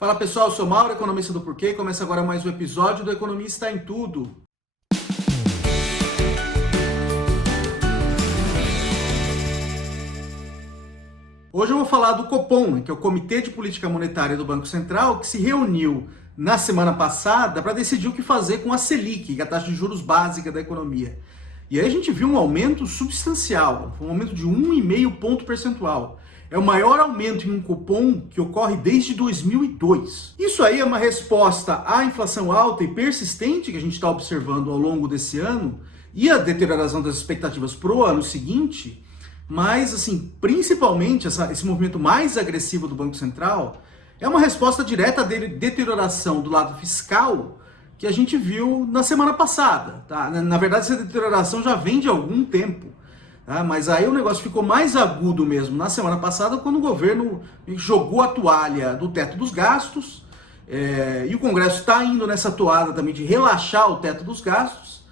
Fala pessoal, eu sou Mauro, economista do Porquê, e começa agora mais um episódio do Economista em Tudo. Hoje eu vou falar do Copom, que é o Comitê de Política Monetária do Banco Central, que se reuniu na semana passada para decidir o que fazer com a Selic, que é a taxa de juros básica da economia. E aí a gente viu um aumento substancial, um aumento de 1,5 ponto percentual. É o maior aumento em um cupom que ocorre desde 2002. Isso aí é uma resposta à inflação alta e persistente que a gente está observando ao longo desse ano e a deterioração das expectativas para o ano seguinte, mas, assim, principalmente esse movimento mais agressivo do Banco Central é uma resposta direta à deterioração do lado fiscal que a gente viu na semana passada. Tá? Na verdade, essa deterioração já vem de algum tempo. Mas aí o negócio ficou mais agudo mesmo na semana passada, quando o governo jogou a toalha do teto dos gastos, e o Congresso está indo nessa toada também de relaxar o teto dos gastos.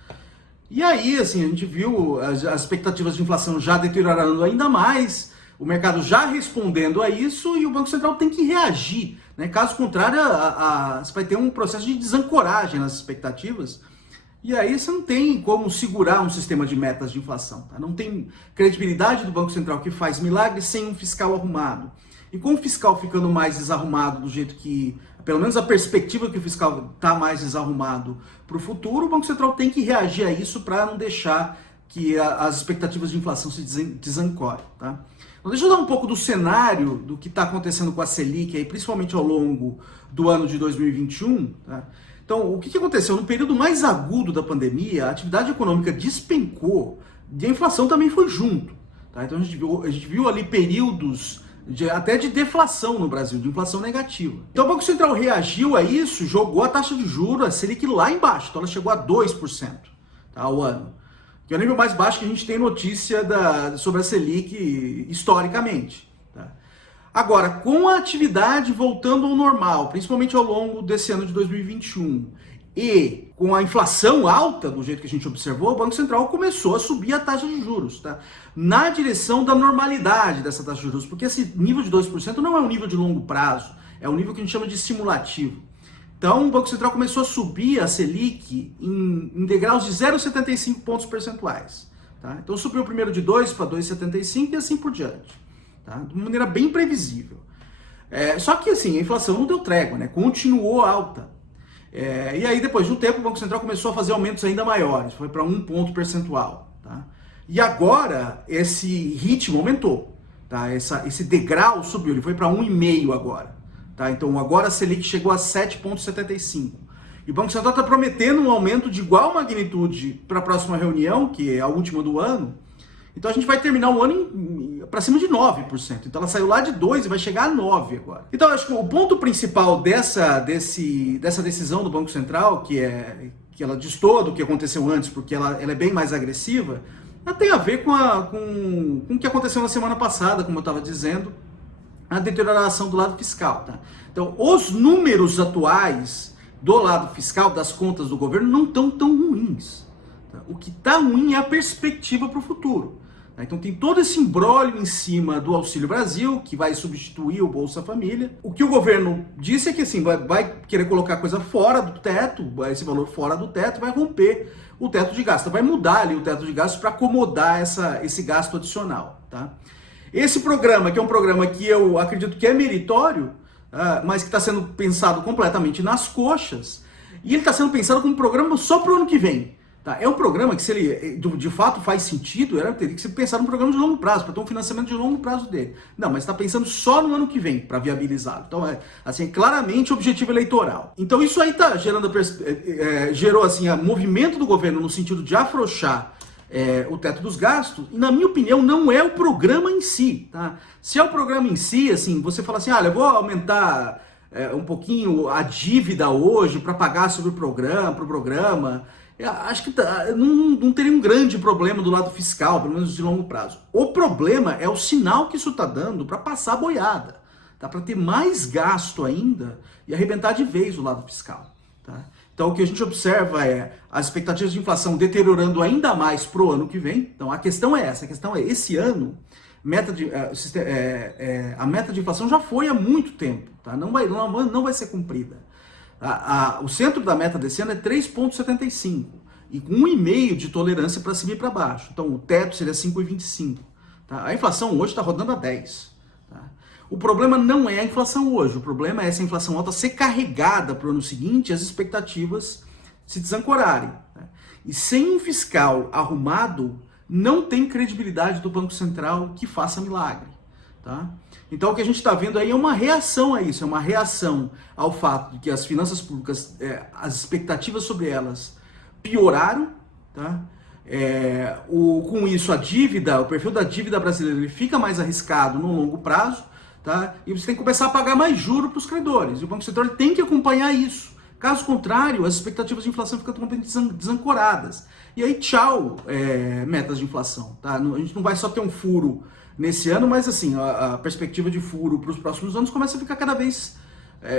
E aí, assim, a gente viu as expectativas de inflação já deteriorando ainda mais, o mercado já respondendo a isso, e o Banco Central tem que reagir, né? Caso contrário, você vai ter um processo de desancoragem nas expectativas. E aí você não tem como segurar um sistema de metas de inflação. Tá? Não tem credibilidade do Banco Central que faz milagres sem um fiscal arrumado. E com o fiscal ficando mais desarrumado do jeito que, pelo menos a perspectiva que o fiscal está mais desarrumado para o futuro, o Banco Central tem que reagir a isso para não deixar que as expectativas de inflação se desancorem. Tá? Então deixa eu dar um pouco do cenário do que está acontecendo com a Selic, aí, principalmente ao longo do ano de 2021, tá? Então, o que aconteceu? No período mais agudo da pandemia, a atividade econômica despencou e a inflação também foi junto. Tá? Então, a gente viu ali períodos até de deflação no Brasil, de inflação negativa. Então, o Banco Central reagiu a isso, jogou a taxa de juros, a Selic, lá embaixo. Então, ela chegou a 2%, tá, ao ano. Que é o nível mais baixo que a gente tem notícia sobre a Selic historicamente. Tá? Agora, com a atividade voltando ao normal, principalmente ao longo desse ano de 2021, e com a inflação alta, do jeito que a gente observou, o Banco Central começou a subir a taxa de juros, tá? Na direção da normalidade dessa taxa de juros, porque esse nível de 2% não é um nível de longo prazo, é um nível que a gente chama de simulativo. Então, o Banco Central começou a subir a Selic em degraus de 0,75 pontos percentuais. Tá? Então, subiu primeiro de 2 para 2,75 e assim por diante. Tá? De uma maneira bem previsível. Só que assim, a inflação não deu trégua, né? Continuou alta. E aí, depois de um tempo, o Banco Central começou a fazer aumentos ainda maiores, foi para 1 ponto percentual. Tá? E agora, esse ritmo aumentou. Tá? Esse degrau subiu, ele foi para 1,5 agora. Tá? Então, agora a Selic chegou a 7,75. E o Banco Central está prometendo um aumento de igual magnitude para a próxima reunião, que é a última do ano. Então a gente vai terminar o ano para cima de 9%. Então ela saiu lá de 2% e vai chegar a 9% agora. Então acho que o ponto principal dessa decisão do Banco Central, que ela distou do que aconteceu antes, porque ela é bem mais agressiva, ela tem a ver com o que aconteceu na semana passada, como eu estava dizendo, a deterioração do lado fiscal. Tá? Então os números atuais do lado fiscal, das contas do governo, não estão tão ruins. Tá? O que está ruim é a perspectiva para o futuro. Então tem todo esse imbróglio em cima do Auxílio Brasil, que vai substituir o Bolsa Família. O que o governo disse é que assim, vai querer colocar coisa fora do teto, esse valor fora do teto, vai romper o teto de gasto, vai mudar ali o teto de gasto para acomodar esse gasto adicional. Tá? Esse programa, que é um programa que eu acredito que é meritório, mas que está sendo pensado completamente nas coxas, e ele está sendo pensado como um programa só para o ano que vem. Tá? É um programa que, se ele de fato faz sentido, teria que ser pensado num programa de longo prazo, para ter um financiamento de longo prazo dele. Não, mas está pensando só no ano que vem, para viabilizá-lo. Então, assim, claramente objetivo eleitoral. Então, isso aí está gerou assim, movimento do governo no sentido de afrouxar o teto dos gastos, e na minha opinião não é o programa em si. Tá? Se é o programa em si, assim, você fala assim, eu vou aumentar um pouquinho a dívida hoje para pagar sobre o programa, acho que não teria um grande problema do lado fiscal, pelo menos de longo prazo. O problema é o sinal que isso está dando para passar a boiada, tá? Para ter mais gasto ainda e arrebentar de vez o lado fiscal. Tá? Então o que a gente observa é as expectativas de inflação deteriorando ainda mais para o ano que vem. Então a questão é essa, esse ano a meta de inflação já foi há muito tempo, tá? Não vai ser cumprida. O centro da meta desse ano é 3,75 e com 1,5 de tolerância para cima e para baixo. Então o teto seria 5,25. Tá? A inflação hoje está rodando a 10. Tá? O problema não é a inflação hoje, o problema é essa inflação alta ser carregada para o ano seguinte e as expectativas se desancorarem. Tá? E sem um fiscal arrumado, não tem credibilidade do Banco Central que faça milagre. Tá? Então o que a gente está vendo aí é uma reação a isso, é uma reação ao fato de que as finanças públicas, as expectativas sobre elas pioraram, tá? Com isso a dívida, o perfil da dívida brasileira ele fica mais arriscado no longo prazo, tá? E você tem que começar a pagar mais juros para os credores, e o Banco Central tem que acompanhar isso. Caso contrário, as expectativas de inflação ficam totalmente desancoradas. E aí, tchau, metas de inflação. Tá? A gente não vai só ter um furo nesse ano, mas assim, a perspectiva de furo para os próximos anos começa a ficar cada vez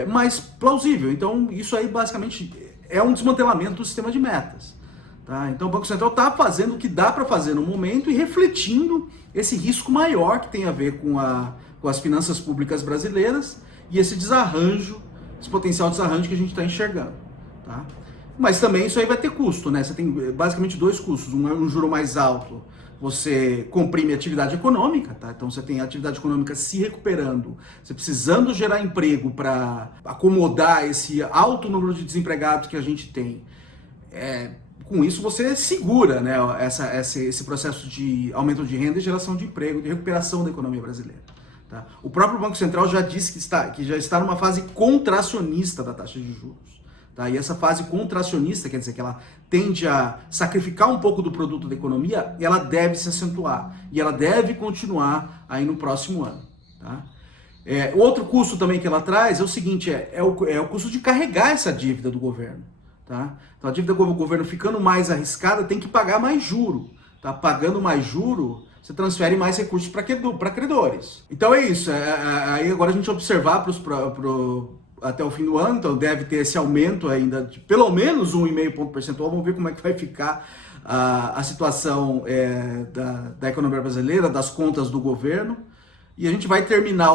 mais plausível. Então, isso aí basicamente é um desmantelamento do sistema de metas. Tá? Então, o Banco Central está fazendo o que dá para fazer no momento e refletindo esse risco maior que tem a ver com as finanças públicas brasileiras e esse desarranjo, esse potencial desarranjo que a gente está enxergando. Tá? Mas também isso aí vai ter custo, né? Você tem basicamente dois custos. Um é um juro mais alto, você comprime a atividade econômica, tá? Então você tem a atividade econômica se recuperando, você precisando gerar emprego para acomodar esse alto número de desempregados que a gente tem. Com isso você segura, né, esse processo de aumento de renda e geração de emprego, de recuperação da economia brasileira. Tá? O próprio Banco Central já disse que já está numa fase contracionista da taxa de juros. Tá? E essa fase contracionista, quer dizer que ela tende a sacrificar um pouco do produto da economia, e ela deve se acentuar. E ela deve continuar aí no próximo ano. Tá? Outro custo também que ela traz é o seguinte, é o custo de carregar essa dívida do governo. Tá? Então a dívida do governo ficando mais arriscada tem que pagar mais juro. Tá? Pagando mais juro, você transfere mais recursos para credores. Então é isso. Aí agora a gente observar até o fim do ano, então deve ter esse aumento ainda de pelo menos 1,5 ponto percentual. Vamos ver como é que vai ficar a situação da economia brasileira, das contas do governo. E a gente vai terminar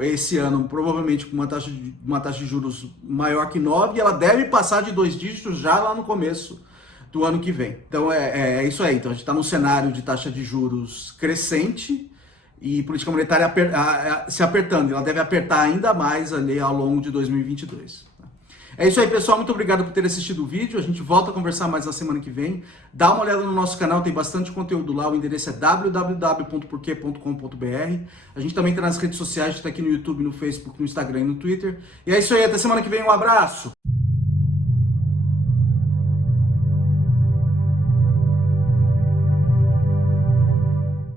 esse ano provavelmente com uma taxa de juros maior que 9, e ela deve passar de 2 dígitos já lá no começo do ano que vem. Então é isso aí. Então a gente está num cenário de taxa de juros crescente e política monetária se apertando. Ela deve apertar ainda mais ali ao longo de 2022. É isso aí, pessoal. Muito obrigado por ter assistido o vídeo. A gente volta a conversar mais na semana que vem. Dá uma olhada no nosso canal, tem bastante conteúdo lá. O endereço é www.porquê.com.br. A gente também está nas redes sociais, está aqui no YouTube, no Facebook, no Instagram e no Twitter. E é isso aí, até semana que vem. Um abraço!